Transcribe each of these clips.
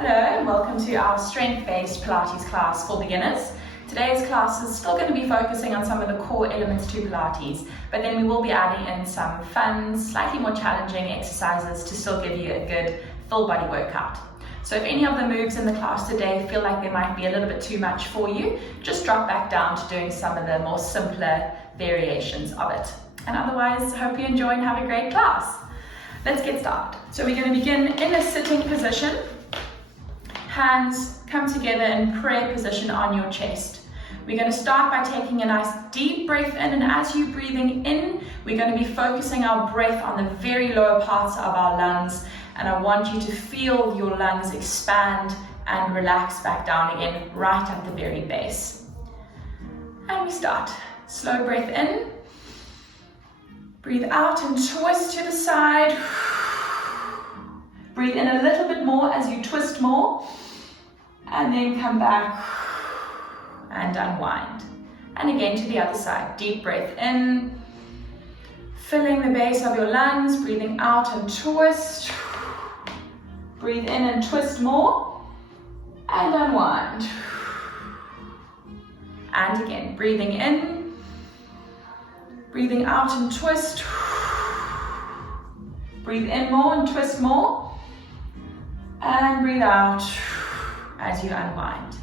Hello and welcome to our strength-based Pilates class for beginners. Today's class is still going to be focusing on some of the core elements to Pilates, but then we will be adding in some fun, slightly more challenging exercises to still give you a good full body workout. So if any of the moves in the class today feel like they might be a little bit too much for you, just drop back down to doing some of the more simpler variations of it. And otherwise, hope you enjoy and have a great class. Let's get started. So we're going to begin in a sitting position. Hands come together in prayer position on your chest. We're going to start by taking a nice deep breath in, and as you're breathing in, we're going to be focusing our breath on the very lower parts of our lungs, and I want you to feel your lungs expand and relax back down again, right at the very base. And we start. Slow breath in. Breathe out and twist to the side. Breathe in a little bit more as you twist more. And then come back and unwind. And again to the other side. Deep breath in. Filling the base of your lungs. Breathing out and twist. Breathe in and twist more. And unwind. And again, breathing in. Breathing out and twist. Breathe in more and twist more. And breathe out as you unwind.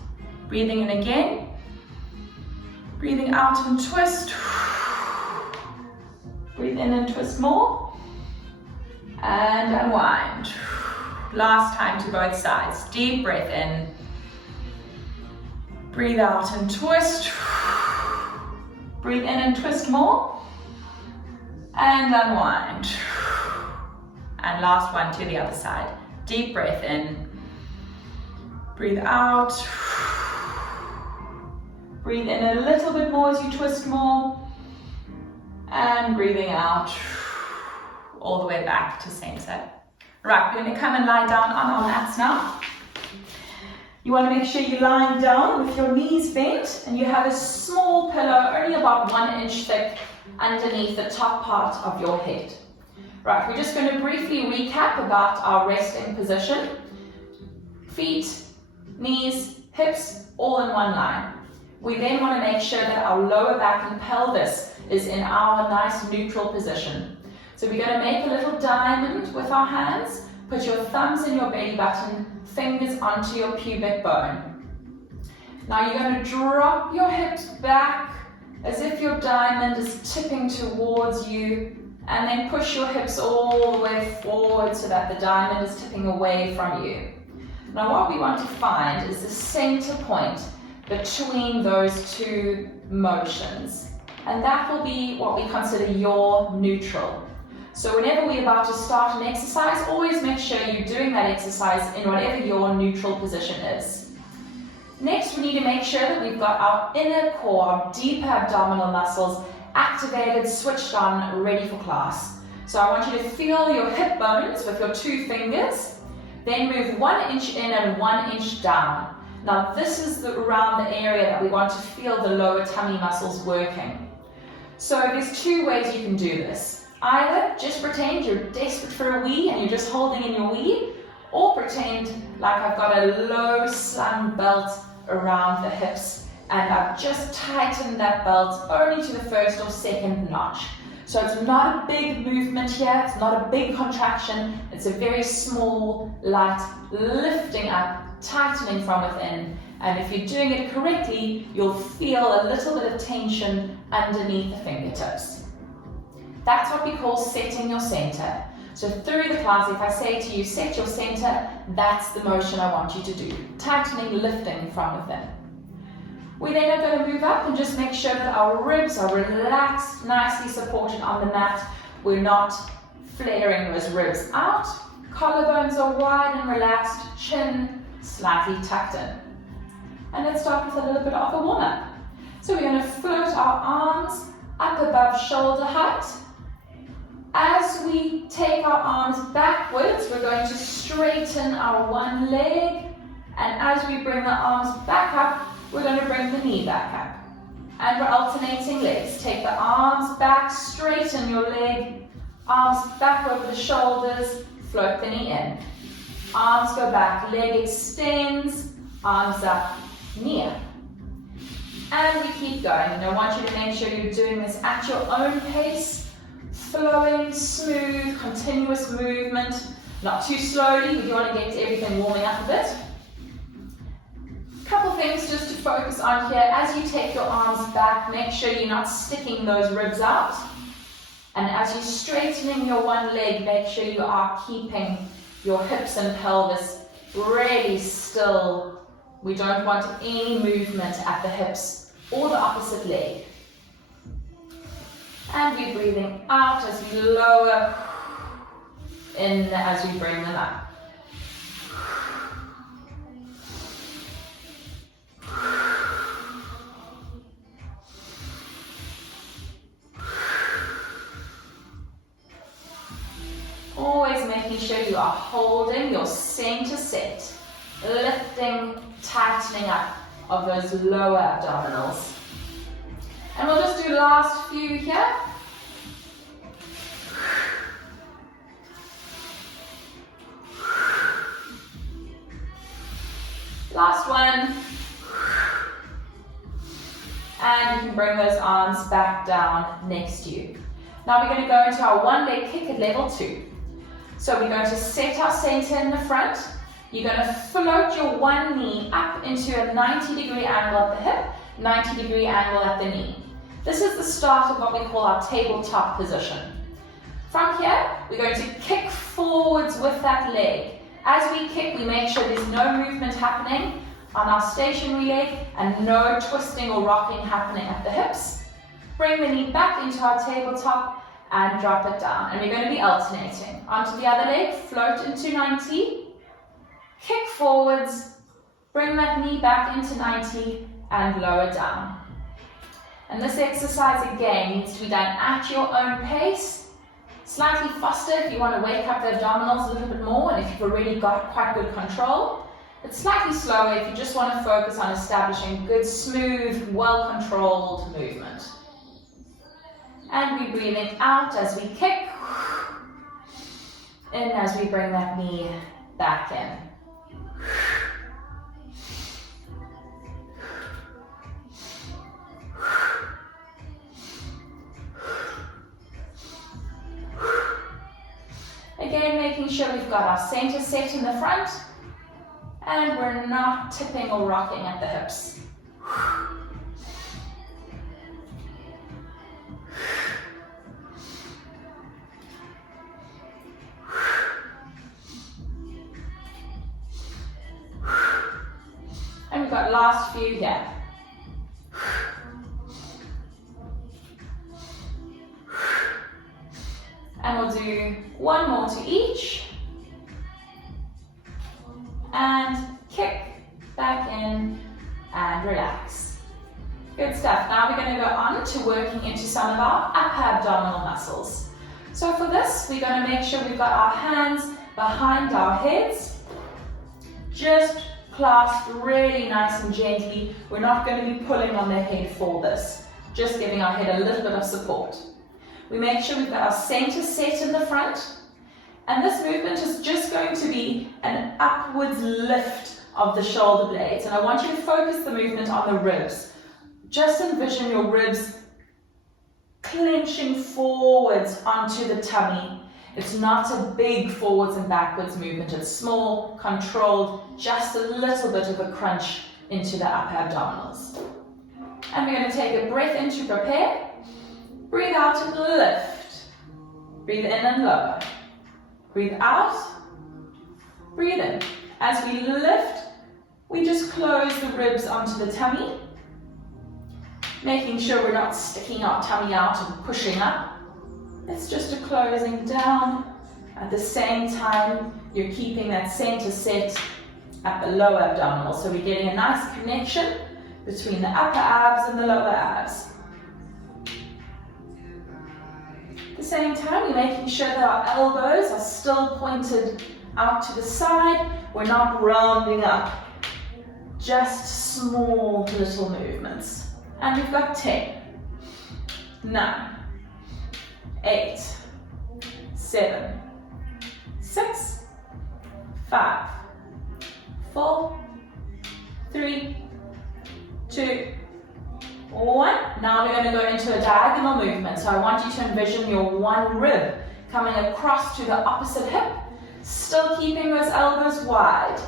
Breathing in again. Breathing out and twist. Breathe in and twist more. And unwind. Last time to both sides. Deep breath in. Breathe out and twist. Breathe in and twist more. And unwind. And last one to the other side. Deep breath in. Breathe out. Breathe in a little bit more as you twist more. And breathing out all the way back to center. Right, we're going to come and lie down on our mats now. You want to make sure you're lying down with your knees bent and you have a small pillow, only about 1 inch thick, underneath the top part of your head. Right, we're just going to briefly recap about our resting position. Feet, knees, hips, all in one line. We then want to make sure that our lower back and pelvis is in our nice neutral position. So we're going to make a little diamond with our hands. Put your thumbs in your belly button, fingers onto your pubic bone. Now you're going to drop your hips back as if your diamond is tipping towards you, and then push your hips all the way forward so that the diamond is tipping away from you. Now what we want to find is the center point between those two motions, and that will be what we consider your neutral. So whenever we're about to start an exercise, always make sure you're doing that exercise in whatever your neutral position is. Next, we need to make sure that we've got our inner core, our deeper abdominal muscles activated, switched on, ready for class. So I want you to feel your hip bones with your 2 fingers, then move 1 inch in and 1 inch down. Now this is around the area that we want to feel the lower tummy muscles working. So there's 2 ways you can do this. Either just pretend you're desperate for a wee and you're just holding in your wee, or pretend like I've got a low slung belt around the hips and I've just tightened that belt only to the 1st or 2nd notch. So it's not a big movement here, it's not a big contraction, it's a very small, light lifting up, tightening from within. And if you're doing it correctly, you'll feel a little bit of tension underneath the fingertips. That's what we call setting your center. So through the class, if I say to you, set your center, that's the motion I want you to do. Tightening, lifting from within. We then are going to move up and just make sure that our ribs are relaxed, nicely supported on the mat. We're not flaring those ribs out. Collarbones are wide and relaxed, chin slightly tucked in. And let's start with a little bit of a warm-up. So we're going to float our arms up above shoulder height. As we take our arms backwards, we're going to straighten our one leg, and as we bring the arms back up, we're going to bring the knee back up. And we're alternating legs. Take the arms back, straighten your leg, arms back over the shoulders, float the knee in. arms go back, leg extends, arms up, knee up. And we keep going. And I want you to make sure you're doing this at your own pace, flowing, smooth, continuous movement, not too slowly. We do want to get everything warming up a bit. Couple things just to focus on here. As you take your arms back, make sure you're not sticking those ribs out. And as you're straightening your one leg, make sure you are keeping your hips and pelvis really still. We don't want any movement at the hips or the opposite leg. And we're breathing out as we lower in as we bring them up. Always making sure you are holding your center set, lifting, tightening up of those lower abdominals. And we'll just do last few here. Last one. And you can bring those arms back down next to you. Now we're going to go into our one leg kick at level 2. So we're going to set our center in the front. You're going to float your one knee up into a 90-degree angle at the hip, 90-degree angle at the knee. This is the start of what we call our tabletop position. From here, we're going to kick forwards with that leg. As we kick, we make sure there's no movement happening on our stationary leg and no twisting or rocking happening at the hips. Bring the knee back into our tabletop and drop it down. And we're going to be alternating. Onto the other leg, float into 90, kick forwards, bring that knee back into 90 and lower down. And this exercise again needs to be done at your own pace. Slightly faster if you want to wake up the abdominals a little bit more and if you've already got quite good control. But slightly slower if you just want to focus on establishing good, smooth, well-controlled movement. And we're breathing out as we kick, in as we bring that knee back in. Again, making sure we've got our center set in the front and we're not tipping or rocking at the hips. And we've got last few here. And we'll do one more to each. And kick back in and relax. Good stuff. Now we're going to go on to working into some of our upper abdominal muscles. So for this, we're going to make sure we've got our hands behind our heads. Just clasped really nice and gently. We're not going to be pulling on the head for this. Just giving our head a little bit of support. We make sure we've got our center set in the front. And this movement is just going to be an upwards lift of the shoulder blades. And I want you to focus the movement on the ribs. Just envision your ribs clenching forwards onto the tummy. It's not a big forwards and backwards movement. It's small, controlled, just a little bit of a crunch into the upper abdominals. And we're going to take a breath in to prepare. Breathe out and lift. Breathe in and lower. Breathe out. Breathe in. As we lift, we just close the ribs onto the tummy, making sure we're not sticking our tummy out and pushing up. It's just a closing down. At the same time, you're keeping that center set at the lower abdominal. So we're getting a nice connection between the upper abs and the lower abs. At the same time, we're making sure that our elbows are still pointed out to the side. We're not rounding up, just small little movements. And we've got 10, 9, 8, 7, 6, 5, 4, 3, 2, 1. Now we're going to go into a diagonal movement. So I want you to envision your one rib coming across to the opposite hip, still keeping those elbows wide.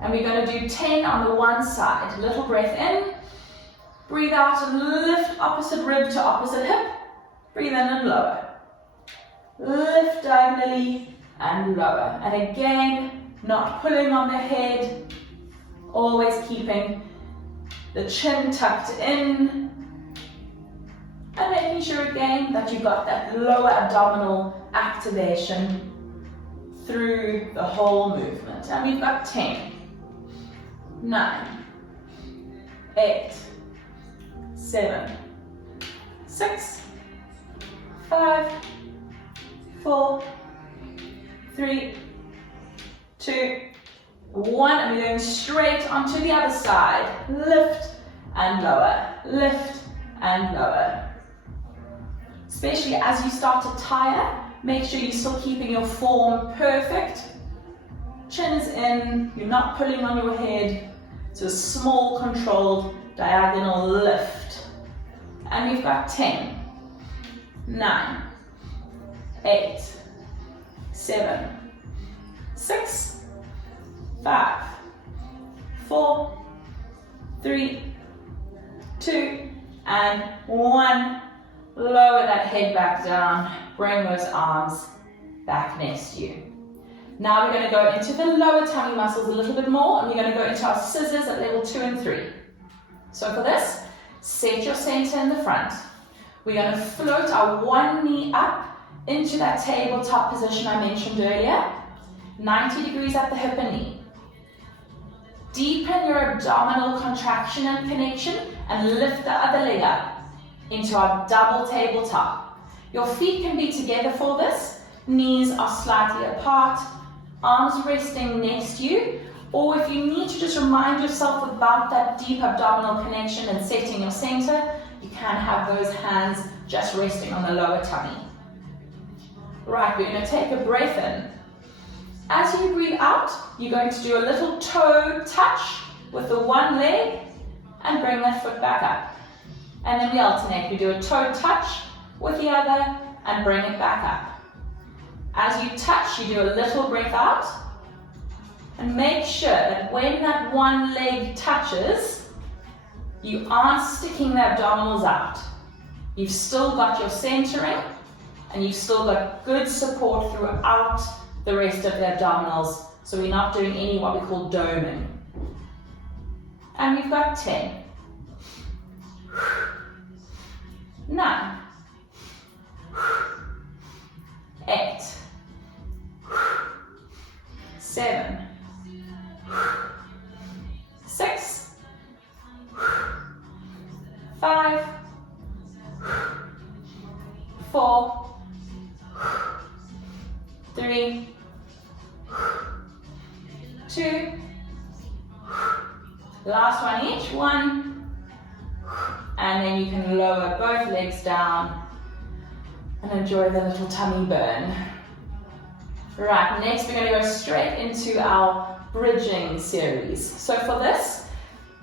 And we're going to do 10 on the one side. Little breath in, breathe out and lift opposite rib to opposite hip. Breathe in and lower. Lift diagonally and lower. And again, not pulling on the head, always keeping the chin tucked in. And making sure again that you've got that lower abdominal activation through the whole movement. And we've got 10, 9, 8, 7, 6, 5, 4, 3, 2, 1. And we're going straight onto the other side. Lift and lower, lift and lower. Especially as you start to tire, make sure you're still keeping your form perfect. Chin is in, you're not pulling on your head. It's a small, controlled, diagonal lift. And we've got 10, 9, 8, 7, 6, 5, 4, 3, 2, and 1. Lower that head back down, bring those arms back next to you. Now we're going to go into the lower tummy muscles a little bit more, and we're going to go into our scissors at level 2 and 3. So for this, set your center in the front. We're going to float our one knee up into that tabletop position I mentioned earlier, 90 degrees at the hip and knee. Deepen your abdominal contraction and connection, and lift the other leg up into our double tabletop. Your feet can be together for this. Knees are slightly apart, arms resting next to you, or if you need to just remind yourself about that deep abdominal connection and setting your center, you can have those hands just resting on the lower tummy. Right, we're going to take a breath in. As you breathe out, you're going to do a little toe touch with the one leg and bring that foot back up. And then we alternate. We do a toe touch with the other and bring it back up. As you touch, you do a little breath out. And make sure that when that one leg touches, you aren't sticking the abdominals out. You've still got your centering, and you've still got good support throughout the rest of the abdominals. So we're not doing any what we call doming. And we've got 10. 9, 8, 7, 6, 5, 4, 3, 2, last one each, 1. And then you can lower both legs down and enjoy the little tummy burn. Right, next we're going to go straight into our bridging series. So for this,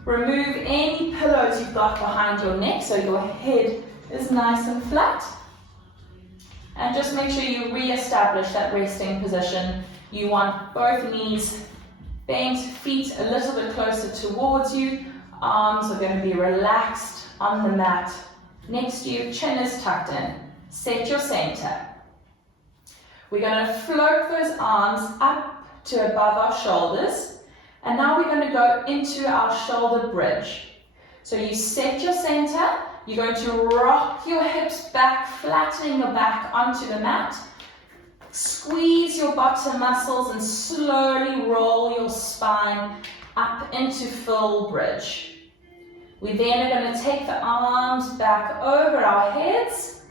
remove any pillows you've got behind your neck so your head is nice and flat. And just make sure you re-establish that resting position. You want both knees bent, feet a little bit closer towards you. Arms are going to be relaxed on the mat next to you, chin is tucked in. Set your center. We're going to float those arms up to above our shoulders, and now we're going to go into our shoulder bridge. So you set your center, you're going to rock your hips back, flattening your back onto the mat. Squeeze your bottom muscles and slowly roll your spine up into full bridge. We then are going to take the arms back over our heads,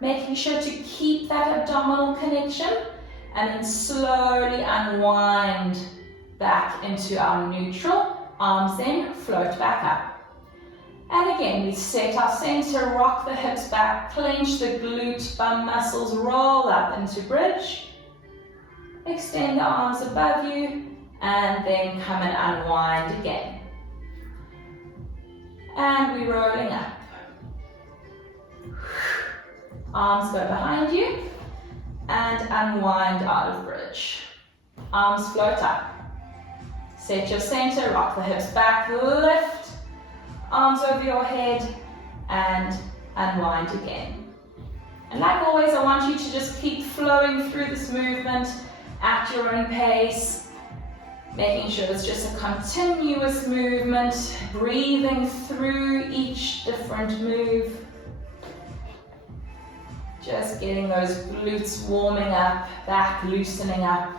making sure to keep that abdominal connection, and then slowly unwind back into our neutral. Arms then float back up. And again, we set our center, rock the hips back, clench the glute bum muscles, roll up into bridge. Extend the arms above you and then come and unwind again. And we're rolling up. Arms go behind you, and unwind out of bridge. Arms float up. Set your center, rock the hips back, lift. Arms over your head, and unwind again. And like always, I want you to just keep flowing through this movement at your own pace, making sure it's just a continuous movement, breathing through each different move. Just getting those glutes warming up, back loosening up.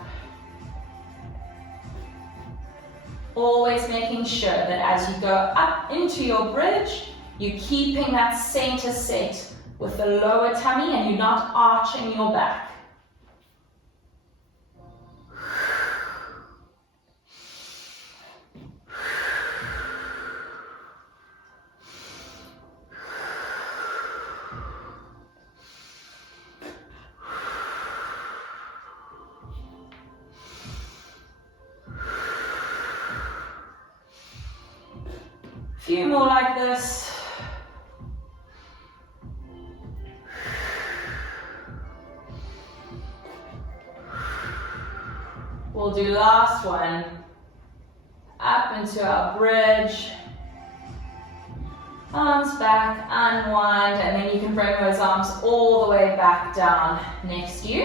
Always making sure that as you go up into your bridge, you're keeping that center set with the lower tummy and you're not arching your back. Few more like this. We'll do last one. Up into our bridge. Arms back, unwind, and then you can bring those arms all the way back down next to you.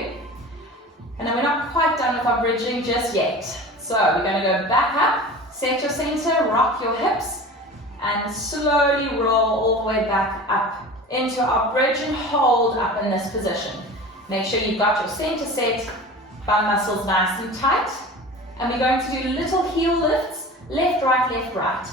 And then we're not quite done with our bridging just yet. So we're going to go back up, set your center, rock your hips, and slowly roll all the way back up into our bridge and hold up in this position. Make sure you've got your center set, bum muscles nice and tight. And we're going to do little heel lifts, left, right, left, right.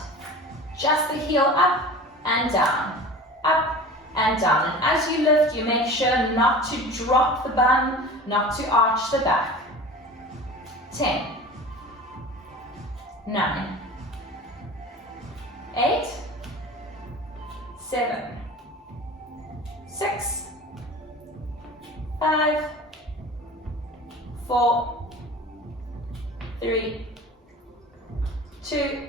Just the heel up and down, up and down. And as you lift, you make sure not to drop the bum, not to arch the back. 10, 9, 8, 7, 6, 5, 4, 3, 2,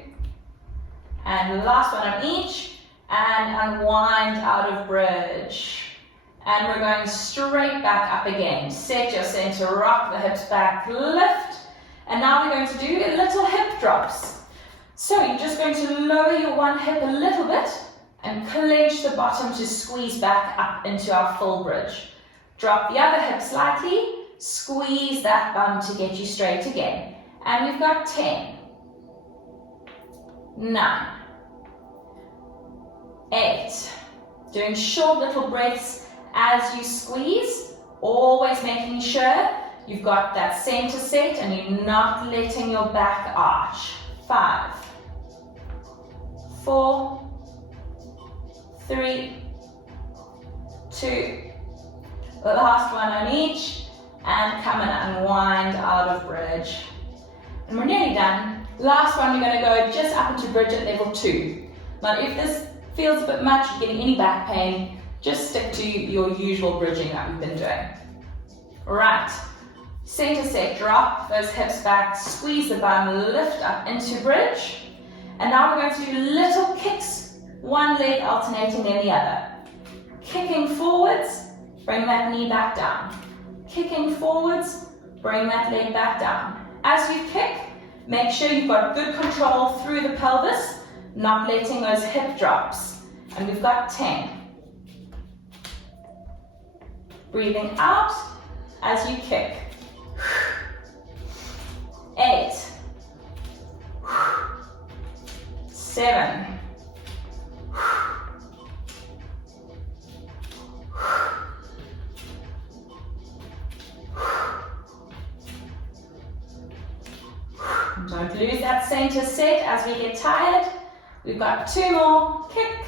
and last one on each, and unwind out of bridge. And we're going straight back up again. Set your center, rock the hips back, lift, and now we're going to do little hip drops. So you're just going to lower your one hip a little bit and clench the bottom to squeeze back up into our full bridge. Drop the other hip slightly, squeeze that bum to get you straight again. And we've got 10, 9, 8. Doing short little breaths as you squeeze, always making sure you've got that center set and you're not letting your back arch. 5, 4, 3, 2, the last one on each, and come and unwind out of bridge. And we're nearly done. Last one, we're going to go just up into bridge at level 2. Now if this feels a bit much, you're getting any back pain, just stick to your usual bridging that we've been doing. Right, center set, drop those hips back, squeeze the bum, lift up into bridge. And now we're going to do little kicks, one leg alternating in the other. Kicking forwards, bring that knee back down. Kicking forwards, bring that leg back down. As you kick, make sure you've got good control through the pelvis, not letting those hip drops. And we've got 10. Breathing out as you kick. 8, 7, 'Don't lose that center set as we get tired. We've got 2 more. Kick.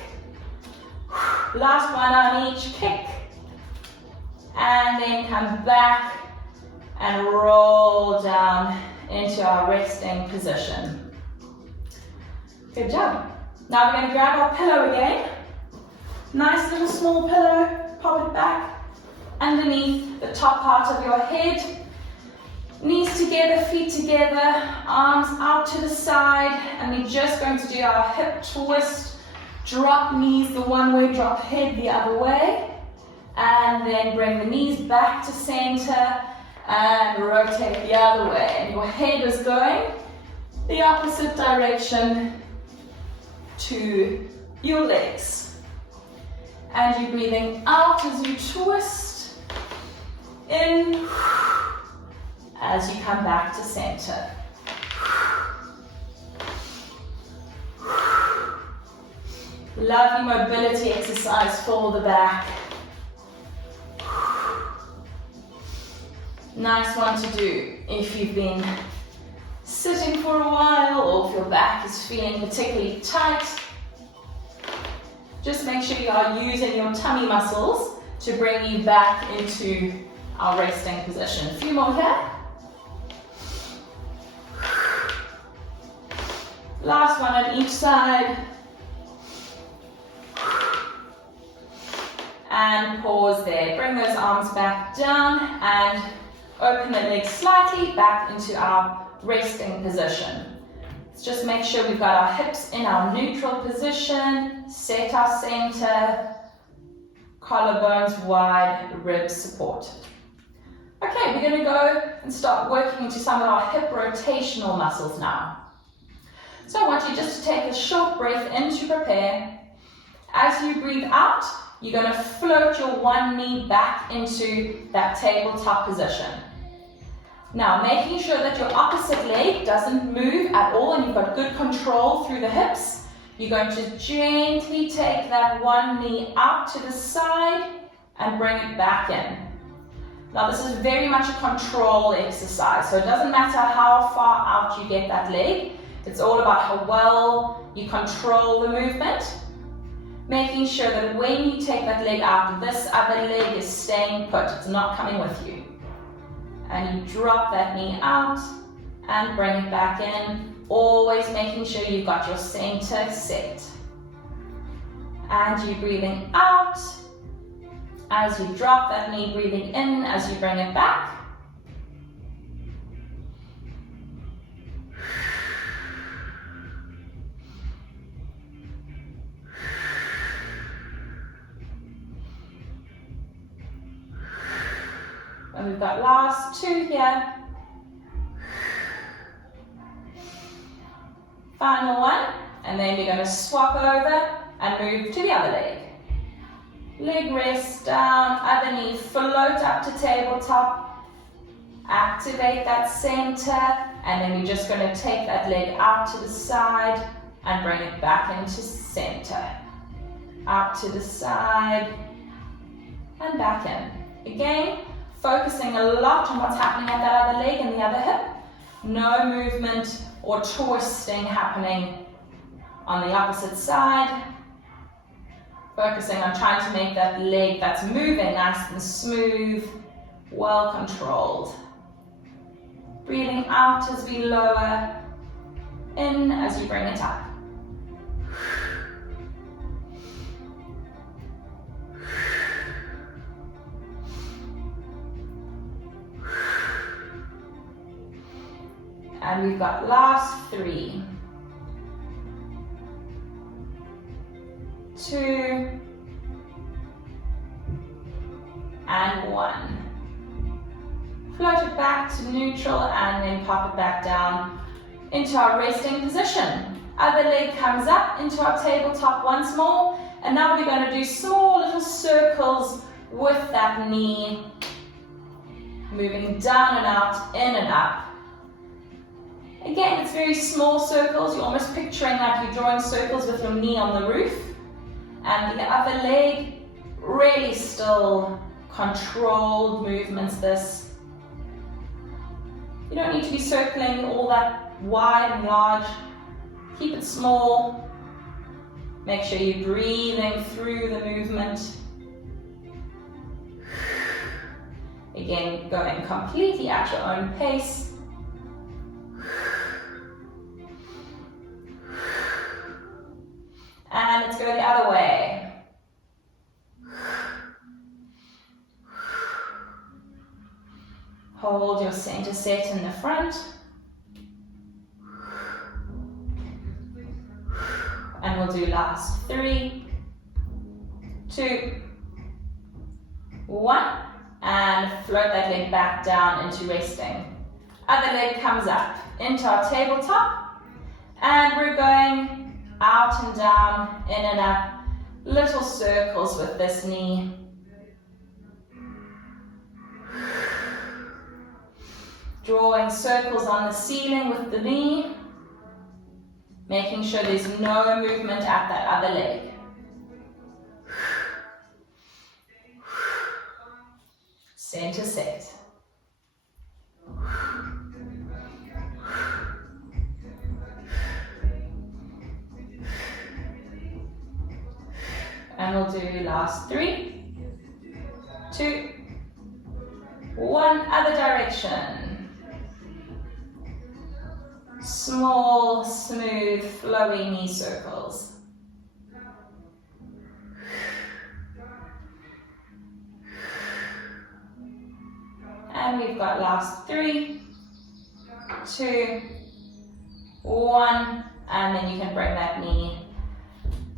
Last one on each. Kick. And then come back and roll down into our resting position. Good job. Now we're going to grab our pillow again. Nice little small pillow. Pop it back underneath the top part of your head. Knees together, feet together, arms out to the side, and we're just going to do our hip twist. Drop knees the one way, drop head the other way, and then bring the knees back to center and rotate the other way. And your head is going the opposite direction to your legs. And you're breathing out as you twist, in, as you come back to center. Lovely mobility exercise for the back. Nice one to do if you've been sitting for a while or if your back is feeling particularly tight. Just make sure you are using your tummy muscles to bring you back into our resting position. A few more here. Last one on each side. And pause there. Bring those arms back down and open the legs slightly back into our resting position. Let's just make sure we've got our hips in our neutral position, set our center, collarbones wide, ribs supported. Okay, we're going to go and start working into some of our hip rotational muscles now. So I want you just to take a short breath in to prepare. As you breathe out, you're going to float your one knee back into that tabletop position. Now, making sure that your opposite leg doesn't move at all and you've got good control through the hips, you're going to gently take that one knee out to the side and bring it back in. Now, this is very much a control exercise, so it doesn't matter how far out you get that leg. It's all about how well you control the movement. Making sure that when you take that leg out, this other leg is staying put. It's not coming with you. And you drop that knee out and bring it back in. Always making sure you've got your center set. And you're breathing out as you drop that knee, breathing in as you bring it back. And we've got last two here. Final one. And then we're going to swap over and move to the other leg. Leg rest down, other knee float up to tabletop. Activate that center. And then we're just going to take that leg out to the side and bring it back into center. Out to the side and back in. Again, focusing a lot on what's happening at that other leg and the other hip. No movement or twisting happening on the opposite side. Focusing on trying to make that leg that's moving nice and smooth, well controlled. Breathing out as we lower, in as you bring it up. And we've got last three. 2 and 1. Float it back to neutral and then pop it back down into our resting position. Other leg comes up into our tabletop once more, and now we're going to do small little circles with that knee, moving down and out, in and up. Again, it's very small circles. You're almost picturing like you're drawing circles with your knee on the roof. And the other leg, really still controlled movements this. You don't need to be circling all that wide and large. Keep it small. Make sure you're breathing through the movement. Again, going completely at your own pace. And let's go the other way. Hold your center. center set in the front. And we'll do last 3, 2, 1. And float that leg back down into resting. Other leg comes up into our tabletop. And we're going out and down, in and up. Little circles with this knee. Drawing circles on the ceiling with the knee. Making sure there's no movement at that other leg. Center set. And we'll do last 3, 2, 1, other direction. Small, smooth, flowy knee circles. And we've got last 3, 2, 1, and then you can bring that knee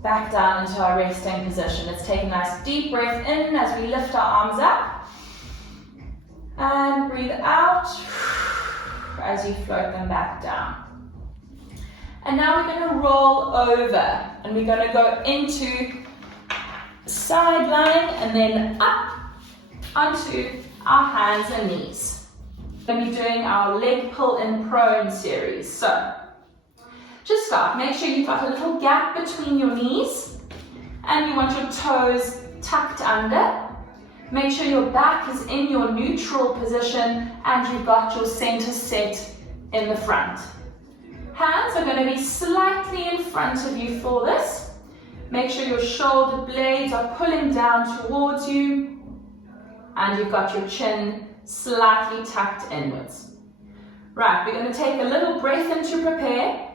back down into our resting position. Let's take a nice deep breath in as we lift our arms up. And breathe out as you float them back down. And now we're going to roll over and we're going to go into side lying and then up onto our hands and knees. We're going to be doing our leg pull in prone series. So just start. Make sure you've got a little gap between your knees and you want your toes tucked under. Make sure your back is in your neutral position and you've got your center set in the front. Hands are going to be slightly in front of you for this. Make sure your shoulder blades are pulling down towards you and you've got your chin slightly tucked inwards. Right, we're going to take a little breath in to prepare.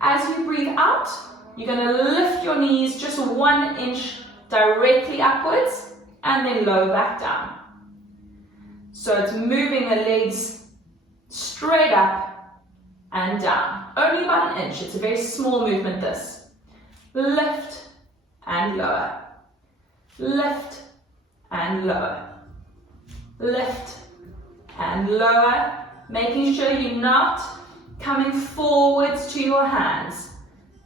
As you breathe out, you're going to lift your knees just 1 inch directly upwards and then lower back down. So it's moving the legs straight up and down. Only about 1 inch. It's a very small movement, this. Lift and lower. Lift and lower. Lift and lower. Making sure you're not coming forwards to your hands.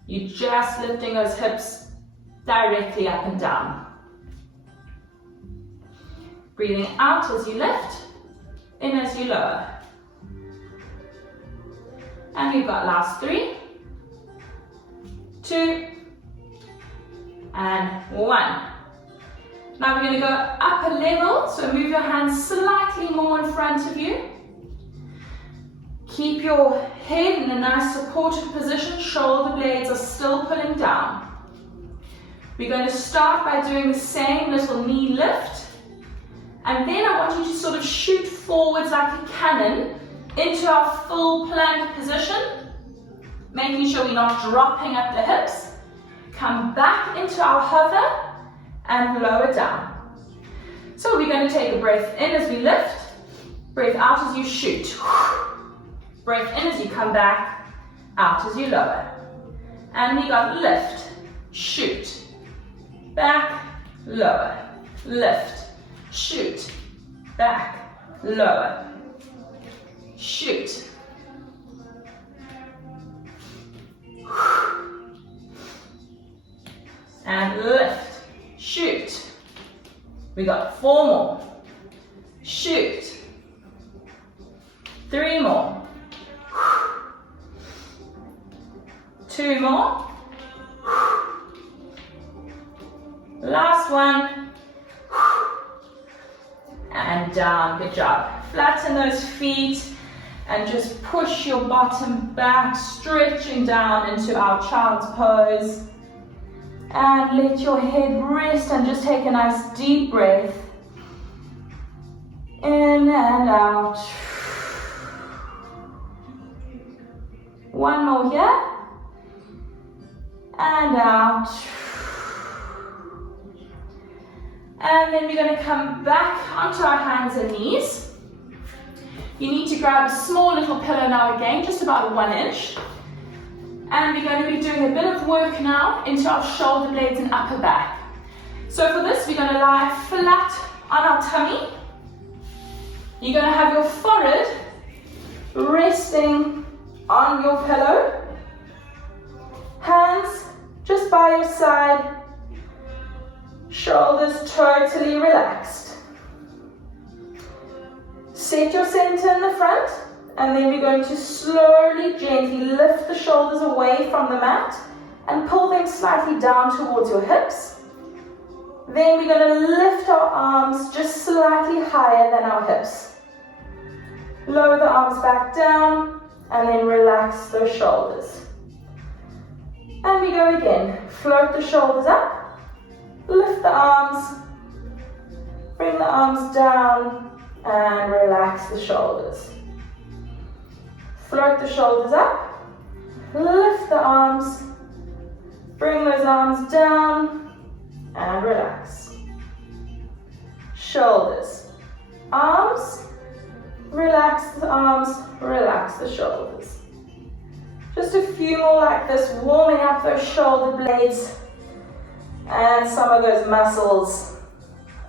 You're just lifting those hips directly up and down. Breathing out as you lift, in as you lower. And we've got last 3, 2, and 1. Now we're going to go up a level, so move your hands slightly more in front of you. Keep your head in a nice supported position, shoulder blades are still pulling down. We're going to start by doing the same little knee lift, and then I want you to sort of shoot forwards like a cannon into our full plank position, making sure we're not dropping at the hips. Come back into our hover and lower down. So we're going to take a breath in as we lift, breath out as you shoot. Breath in as you come back, out as you lower. And we got lift, shoot, back, lower, lift, shoot, back, lower, shoot. And lift, shoot. We got 4 more. Shoot. 3 more. 2 more. Last one. And down. Good job. Flatten those feet and just push your bottom back, stretching down into our child's pose. And let your head rest and just take a nice deep breath. In and out. 1 more here. And out. And then we're going to come back onto our hands and knees. You need to grab a small little pillow now again, just about 1 inch. And we're going to be doing a bit of work now into our shoulder blades and upper back. So for this, we're going to lie flat on our tummy. You're going to have your forehead resting on your pillow. Hands just by your side. Shoulders totally relaxed. Set your center in the front, and then we're going to slowly, gently lift the shoulders away from the mat and pull them slightly down towards your hips. Then we're going to lift our arms just slightly higher than our hips. Lower the arms back down and then relax those shoulders. And we go again. Float the shoulders up, lift the arms, bring the arms down and relax the shoulders. Float the shoulders up, lift the arms, bring those arms down and relax. Shoulders, arms, relax the arms, relax the shoulders. Just a few more like this, warming up those shoulder blades and some of those muscles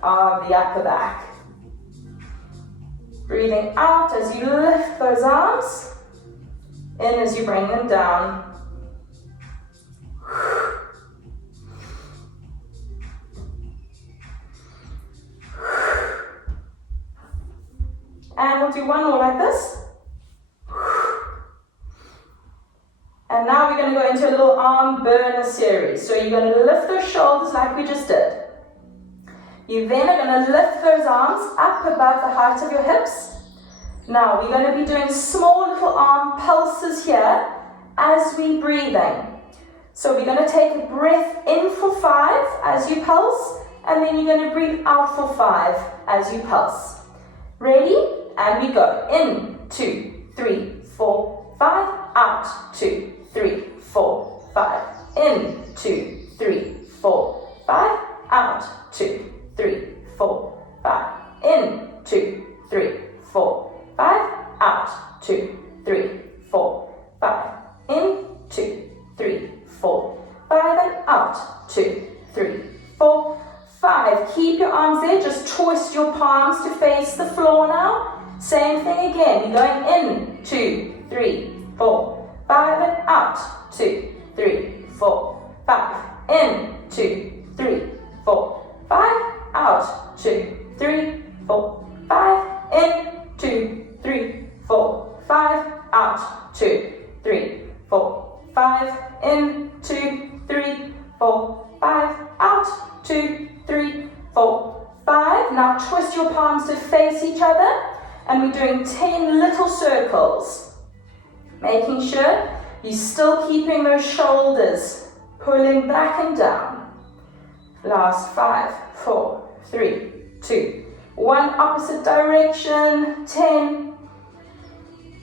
of the upper back. Breathing out as you lift those arms, in as you bring them down. And we'll do one more like this. And now we're going to go into a little arm burner series. So you're going to lift those shoulders like we just did. You then are going to lift those arms up above the height of your hips. Now we're going to be doing small little arm pulses here as we breathe in. So we're going to take a breath in for 5 as you pulse, and then you're going to breathe out for 5 as you pulse. Ready? And we go. In, 2, 3, 4, 5. Out, 2, 3, 4, 5. In, 2, 3, 4, 5. Out, 2, 3, 4, 5. In, 2, 3, 4, 5. Out, 2, 3, 4, 5. In, 2, 3, 4, 5. And out, 2, 3, 4, 5. Keep your arms there. Just twist your palms to face the floor now. Same thing again. You're going in, 2, 3, 4, 5. And out, 2, 3, 4, 5. In, 2, 3, 4, 5. Out, 2, 3, 4, 5. In, 2, 3, 4, 5. Out, 2, 3, 4, 5. In, 2, 3, 4, 5. Out, 2, 3, 4, 5. Now twist your palms to face each other, and we're doing 10 little circles. Making sure you're still keeping those shoulders pulling back and down. Last 5, 4, 3, 2, 1. Opposite direction. 10,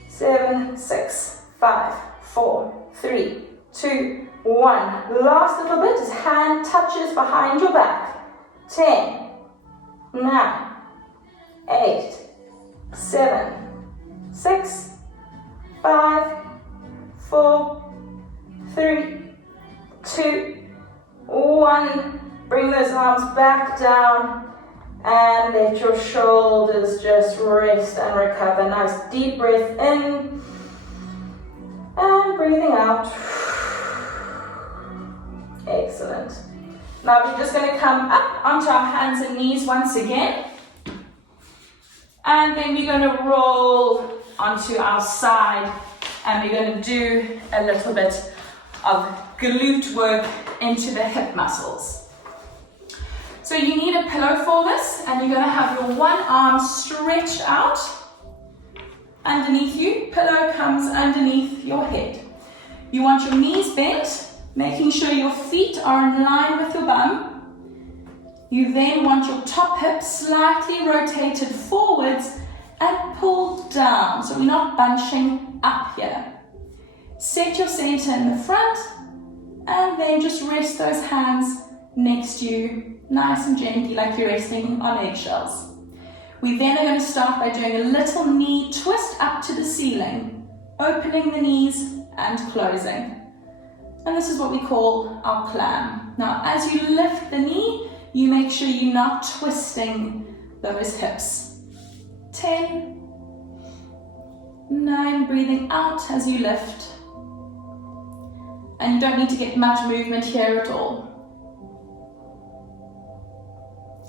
7, 6, 5, 4, 3, 2, 1. Last little bit is hand touches behind your back. 10, 9, 8, 7, 6, 5, 4, 3, 2, 1. Bring those arms back down and let your shoulders just rest and recover. Nice deep breath in and breathing out. Excellent. Now we're just going to come up onto our hands and knees once again. And then we're going to roll onto our side, and we're going to do a little bit of glute work into the hip muscles. So you need a pillow for this, and you're going to have your one arm stretched out underneath you. Pillow comes underneath your head. You want your knees bent, making sure your feet are in line with your bum. You then want your top hip slightly rotated forwards and pulled down, so we're not bunching up here. Set your center in the front, and then just rest those hands next to you, nice and gently, like you're resting on eggshells. We then are going to start by doing a little knee twist up to the ceiling, opening the knees and closing. And this is what we call our clam. Now, as you lift the knee, you make sure you're not twisting those hips. 10, 9, breathing out as you lift. And you don't need to get much movement here at all.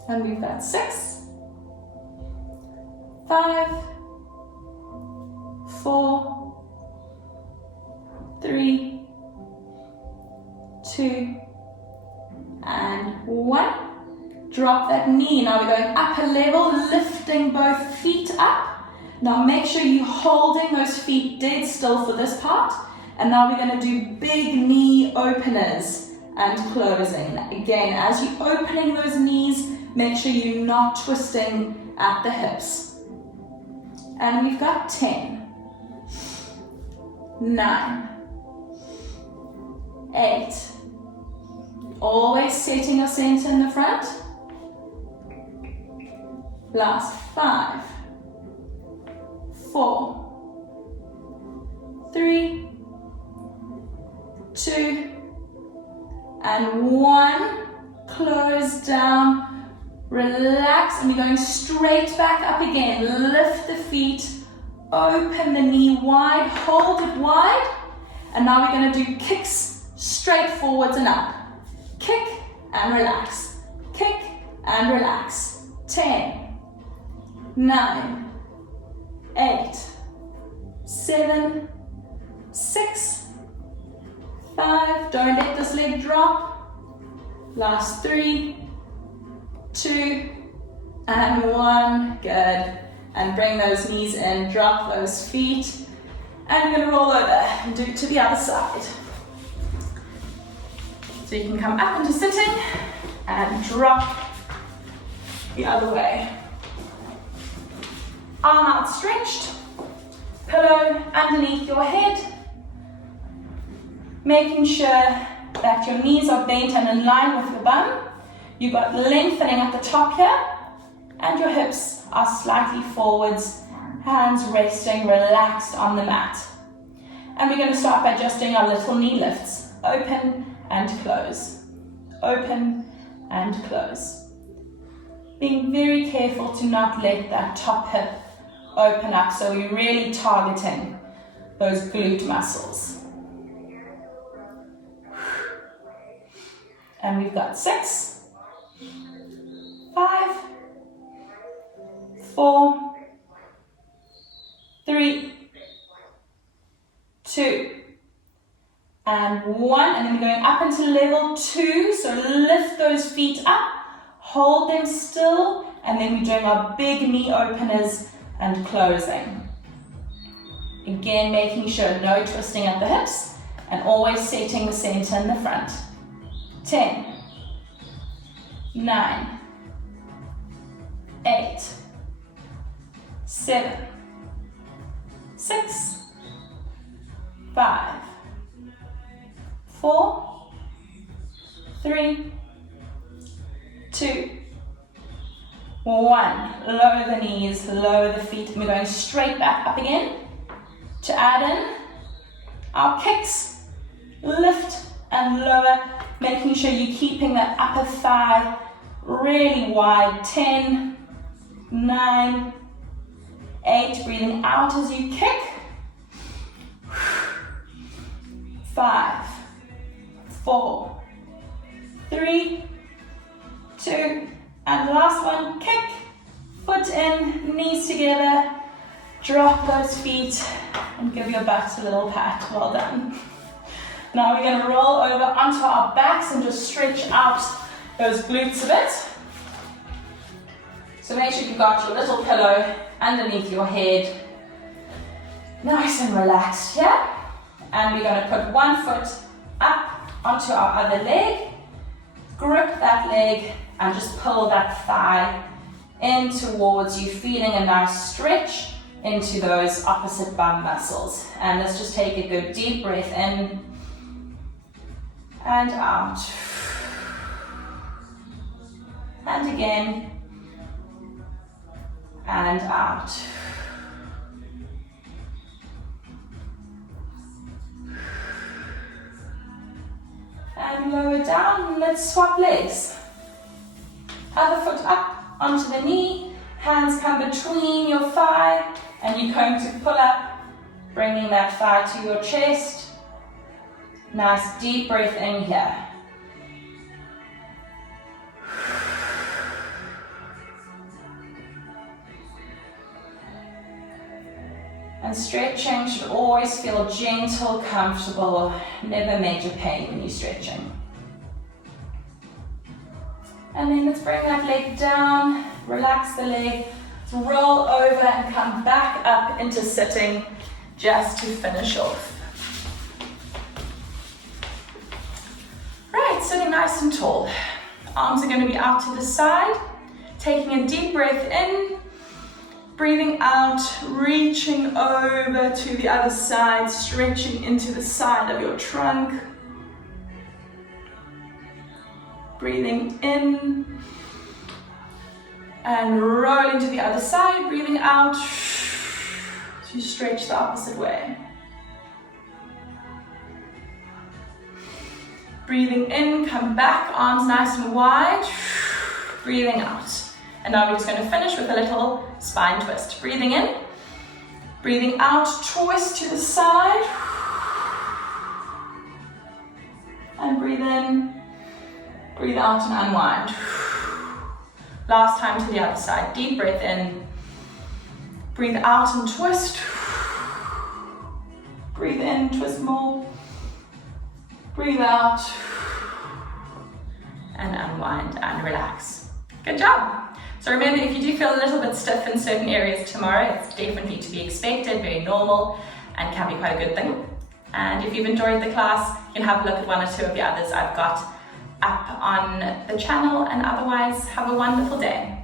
And we've got 6, 5, 4, 3, 2, and 1. Drop that knee. Now we're going upper level, lifting both feet up. Now make sure you're holding those feet dead still for this part. And now we're going to do big knee openers and closing. Again, as you're opening those knees, make sure you're not twisting at the hips. And we've got 10, 9, 8. Always setting your center in the front. Last 5, 4, 3, 2, and 1. Close down, relax, and we're going straight back up again. Lift the feet, open the knee wide, hold it wide, and now we're going to do kicks straight forwards and up. Kick and relax, kick and relax. 10, 9, 8, 7, 6, 5, don't let this leg drop. Last 3, 2, and 1, good. And bring those knees in, drop those feet. And we're gonna roll over and do it to the other side. So you can come up into sitting and drop the other way. Arm outstretched, pillow underneath your head, making sure that your knees are bent and in line with your bum. You've got lengthening at the top here, and your hips are slightly forwards, hands resting, relaxed on the mat. And we're going to start by just doing our little knee lifts. Open and close. Open and close. Being very careful to not let that top hip open up, so we're really targeting those glute muscles. And we've got 6, 5, 4, 3, 2, and 1. And then we're going up into level 2. So lift those feet up, hold them still, and then we're doing our big knee openers and closing. Again, making sure no twisting at the hips, and always setting the center in the front. 10, 9, 8, 7, 6, 5, 4, 3, 2, 1. Lower the knees, lower the feet, and we're going straight back up again. To add in our kicks, lift and lower, making sure you're keeping that upper thigh really wide. 10, 9, 8, breathing out as you kick. 5, 4, 3, 2, and last one, kick, foot in, knees together, drop those feet, and give your butt a little pat. Well done. Now we're going to roll over onto our backs and just stretch out those glutes a bit. So make sure you've got your little pillow underneath your head, nice and relaxed here. And we're going to put one foot up onto our other leg, grip that leg, and just pull that thigh in towards you, feeling a nice stretch into those opposite bum muscles. And let's just take a good deep breath in and out. And again. and out. And lower down, let's swap legs. Other foot up onto the knee, hands come between your thigh, and you're going to pull up, bringing that thigh to your chest. Nice deep breath in here. And stretching should always feel gentle, comfortable, never major pain when you're stretching. And then let's bring that leg down, relax the leg, roll over and come back up into sitting just to finish off. Right, sitting nice and tall. Arms are going to be out to the side, taking a deep breath in, breathing out, reaching over to the other side, stretching into the side of your trunk. Breathing in and rolling to the other side, breathing out to stretch the opposite way. Breathing in, come back, arms nice and wide, breathing out. And now we're just going to finish with a little spine twist. Breathing in, breathing out, twist to the side, and breathe in, breathe out and unwind. Last time to the other side, deep breath in, breathe out and twist, breathe in, twist more, breathe out, and unwind and relax. Good job. So remember, if you do feel a little bit stiff in certain areas tomorrow, it's definitely to be expected, very normal, and can be quite a good thing. And if you've enjoyed the class, you can have a look at one or two of the others I've got up on the channel, and otherwise have a wonderful day.